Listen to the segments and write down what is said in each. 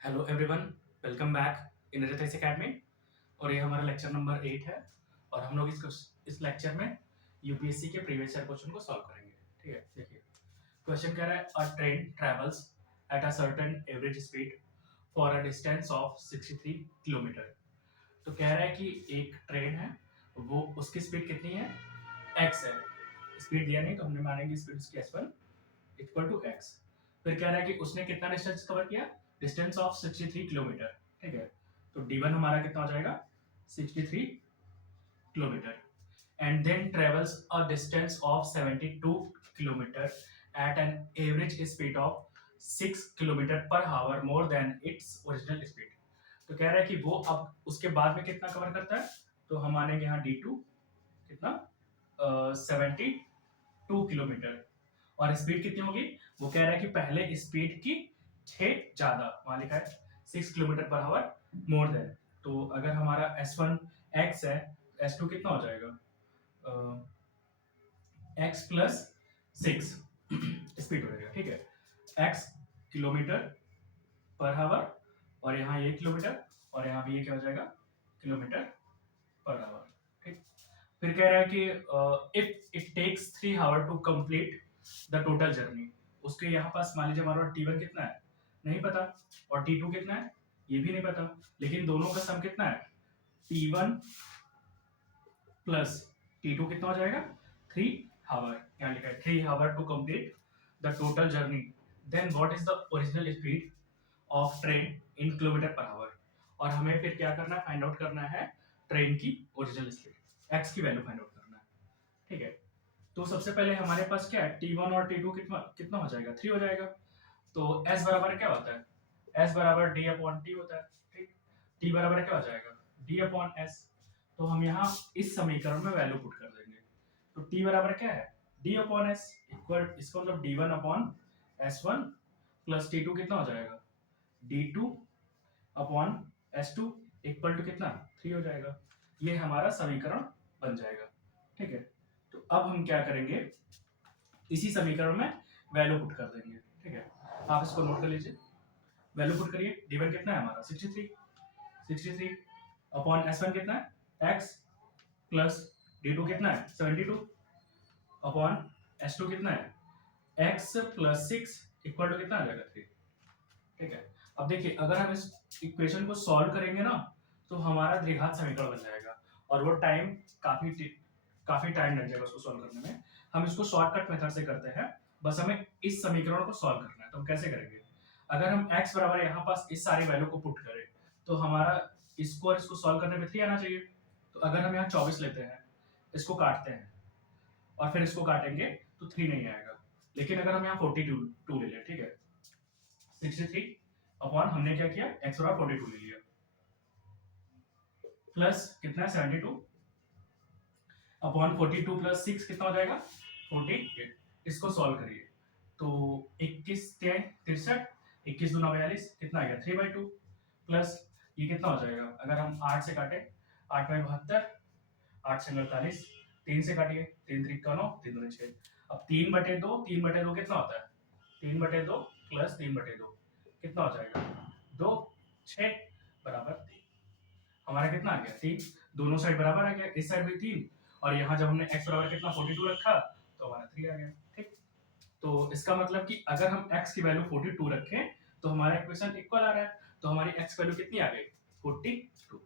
Hello everyone, welcome back in Ritesh Academy. और ये हमारा लेक्चर नंबर 8 है और हम लोग इस लेक्चर में यूपीएससी के प्रीवियस ईयर क्वेश्चन को सॉल्व करेंगे। ठीक है, देखिए क्वेश्चन कह रहा है अ train travels at a certain average speed for a distance of 63 kilometre. तो कह रहा है कि एक ट्रेन है, वो उसकी स्पीड कितनी है, एक्स है। स्पीड दिया नहीं तो हमने मानेंगे स्पीड उसकी s1 इक्वल टू एक्स। फिर कह रहा है कि उसने कितना डिस्टेंस कवर किया, डिस्टेंस ऑफ 63 किलोमीटर। ठीक है, तो d1 हमारा कितना हो जाएगा 63 kilometre and then travels a distance of 72 kilometre at an average speed of 6 kilometre per hour more than its original speed. तो कह रहा है कि वो अब उसके बाद में कितना कवर करता है, तो हम मानेंगे यहाँ d2 कितना 72 किलोमीटर और स्पीड कितनी होगी। वो कह रहा है कि पहले स्पीड की 6 ज्यादा, वहां लिखा है 6 kilometre per hour more then. तो अगर हमारा S1 x है, S2 कितना हो जाएगा x प्लस 6 स्पीड हो जाएगा। ठीक है, x किलोमीटर पर आवर और यहाँ ये किलोमीटर और यहाँ भी ये क्या हो जाएगा किलोमीटर पर आवर। ठीक, फिर कह रहा है कि if it takes 3 hour to complete the total journey. उसके यहाँ पास मान लीजिए हमारा T1 कितना है नहीं पता और T2 कितना है ये भी नहीं पता, लेकिन दोनों का सम कितना है T1 प्लस T2 कितना हो जाएगा 3 आवर। यहाँ लिखा है 3 hour to complete the total journey, then what is the original speed of train in kilometre per hour. और हमें फिर क्या करना है, फाइंड आउट करना है ट्रेन की ओरिजिनल स्पीड, एक्स की वैल्यू फाइंड आउट करना है। ठीक है, तो सबसे पहले हमारे पास क्या है T1 और T2 कितना कितना हो जाएगा 3 हो जाएगा। तो S बराबर क्या होता है, S बराबर D अपॉन T होता है। ठीक, T बराबर क्या हो जाएगा D अपॉन S। तो हम यहाँ इस समीकरण में वैल्यू पुट कर देंगे। तो T बराबर क्या है D अपॉन S इक्वल, इसका मतलब D1 upon S1 plus T2 कितना हो जाएगा D2 upon S2 equal to कितना 3 हो जाएगा। ये हमारा समीकरण बन जाएगा। ठीक है, तो अब हम क्या करेंगे, इसी समीकरण में वैल्यू पुट कर देंगे। ठीक है, आप इसको नोट कर लीजिए, वैल्यू पुट करिए। D1 कितना है हमारा 63 अपॉन S1 कितना है x प्लस D2 कितना है 72 अपॉन S2 कितना है x प्लस 6 इक्वल टू कितना आ जाएगा 3। ठीक है, अब देखिए अगर हम इस इक्वेशन को सॉल्व करेंगे ना तो हमारा द्विघात समीकरण बन जाएगा और वो काफी टाइम लग जाएगा उसको सॉल्व करने में। हम इसको शॉर्टकट मेथड से करते हैं, बस हमें इस समीकरण को सॉल्व करना है। तो हम कैसे करेंगे, अगर हम x बराबर यहाँ पास इस सारी वैल्यू को पुट करें तो हमारा इसको और इसको सॉल्व करने में 3 आना चाहिए। तो अगर हम यहाँ 24 लेते हैं, इसको काटते हैं और फिर इसको काटेंगे तो 3 नहीं आएगा। लेकिन अगर हम यहाँ 42 ले लें, ठीक है 63 अपॉन हमने क्या किया x बराबर 42 ले लिया प्लस कितना है 72 अपॉन 42 प्लस 6 कितना हो जाएगा 48। इसको सॉल्व करिए तो 21 63 21 दूना 42 कितना आ गया 3/2 प्लस ये कितना हो जाएगा, अगर हम 8 से काटे 8 बाई 72 8 से 48 3 से काटिए 3 3 का 9 3 दूनी 6। अब 3/2 कितना होता है 3/2 प्लस 3/2 कितना हो जाएगा 2 6 बराबर 3। हमारा कितना आ गया 3, दोनों साइड बराबर आ गया, इस साइड भी 3 और यहाँ जब हमने x बराबर कितना 42 रखा तो हमारा 3 आ गया। ठीक, तो इसका मतलब कि अगर हम x की वैल्यू 42 रखें तो हमारा इक्वेशन इक्वल आ रहा है, तो हमारी x वैल्यू कितनी आ गई 42।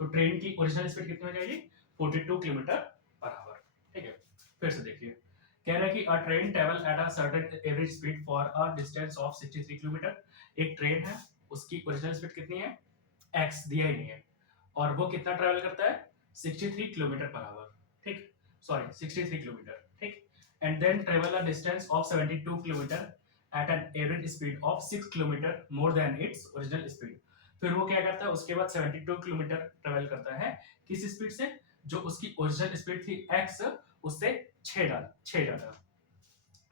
तो ट्रेन की ओरिजिनल स्पीड कितनी हो जाएगी 42 किलोमीटर पर आवर। ठीक है, फिर से देखिए कह रहा है कि अ train travel at a certain average speed for a distance of 63 kilometre. एक ट्रेन है, उसकी ओरिजिनल स्पीड कितनी है x दिया ही नहीं है और वो कितना ट्रेवल करता है 63 किलोमीटर पर आवर। ठीक, सॉरी 63 किलोमीटर। ठीक, and then travel a distance of 72 kilometre at an average speed of 6 kilometre more than its original speed. फिर वो क्या करता है उसके बाद 72 किलोमीटर ट्रेवल करता है किस स्पीड से, जो उसकी ओरिजिनल स्पीड थी x उससे 6 ज्यादा।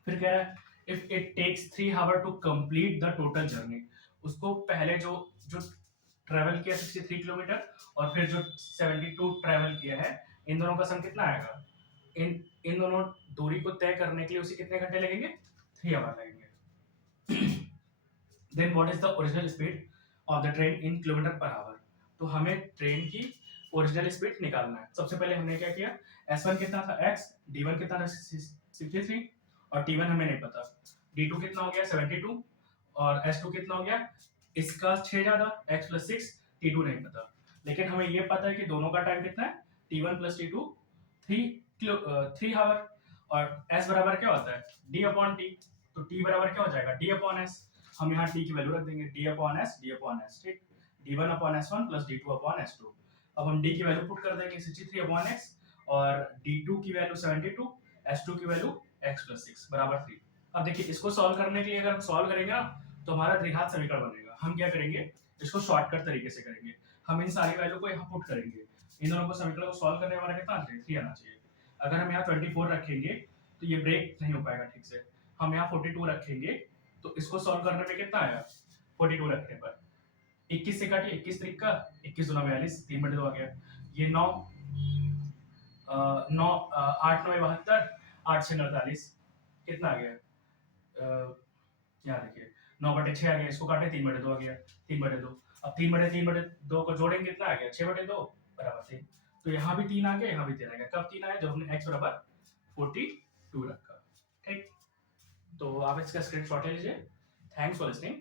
फिर कह रहा है if it takes 3 hour to complete the total journey. उसको पहले जो जो ट्रेवल किया 63 किलोमीटर और फिर जो 72 ट्रेवल किया है, इन दोनों का सम कितना आएगा, इन इन दोनों दूरी को तय करने के लिए उसे कितने घंटे लगेंगे 3 आवर लगेंगे। Then what is the original speed of the train in kilometre per hour. तो हमें ट्रेन की ओरिजिनल स्पीड निकालना है। सबसे पहले हमने क्या किया, S1 कितना था x, D1 कितना था 63 और T1 हमें नहीं पता, D2 कितना हो गया 72 और S2 कितना हो गया इसका 6 ज्यादा x + 6, T2 नहीं पता। लेकिन हमें ये पता है कि दोनों का टाइम कितना है, T1 + T2 3 आवर और S बराबर क्या होता है D/T। तो T बराबर क्या हो जाएगा D/S। हम यहाँ T की वैल्यू रख देंगे D/S, ठीक, D1/S1 + D2/S2। अब हम D की वैल्यू पुट कर देंगे 63/x और D2 की वैल्यू 72, S2 की वैल्यू x + 6 बराबर 3। अब देखिए इसको सॉल्व करने के लिए अगर हम सॉल्व करेंगे ना तो हमारा द्विघात समीकरण बनेगा। हम क्या करेंगे, इसको शॉर्टकट तरीके से करेंगे। हम इन सारी वैल्यू को यहाँ पुट करेंगे, इन दोनों को समीकरण को सॉल्व करने में हमारा कितना 3 आना चाहिए। अगर हम यहाँ 24 रखेंगे तो ये ब्रेक नहीं हो पाएगा ठीक से। हम यहाँ 42 रखेंगे तो इसको सॉल्व करने में कितना आएगा, 42 रखने पर 21 से काटिए, 21 त्रिक का 21 दूना 42, 3/2 आ गया। ये 9 9 8 9 72, 8 6 49 कितना आ गया, यहाँ देखिए 9/6 आ गया, इसको काटे 3/2 आ गया, 3/2। अब 3/2 को जोड़ेंगे कितना आ गया 6/2 बराबर 3। तो यहाँ भी 3 आ गया, यहाँ भी 3 आ गया। कब 3 आया, जब हमने x बराबर 42 रखा। ठीक, तो आप इसका स्क्रीनशॉट ले लीजिए। Thanks for listening.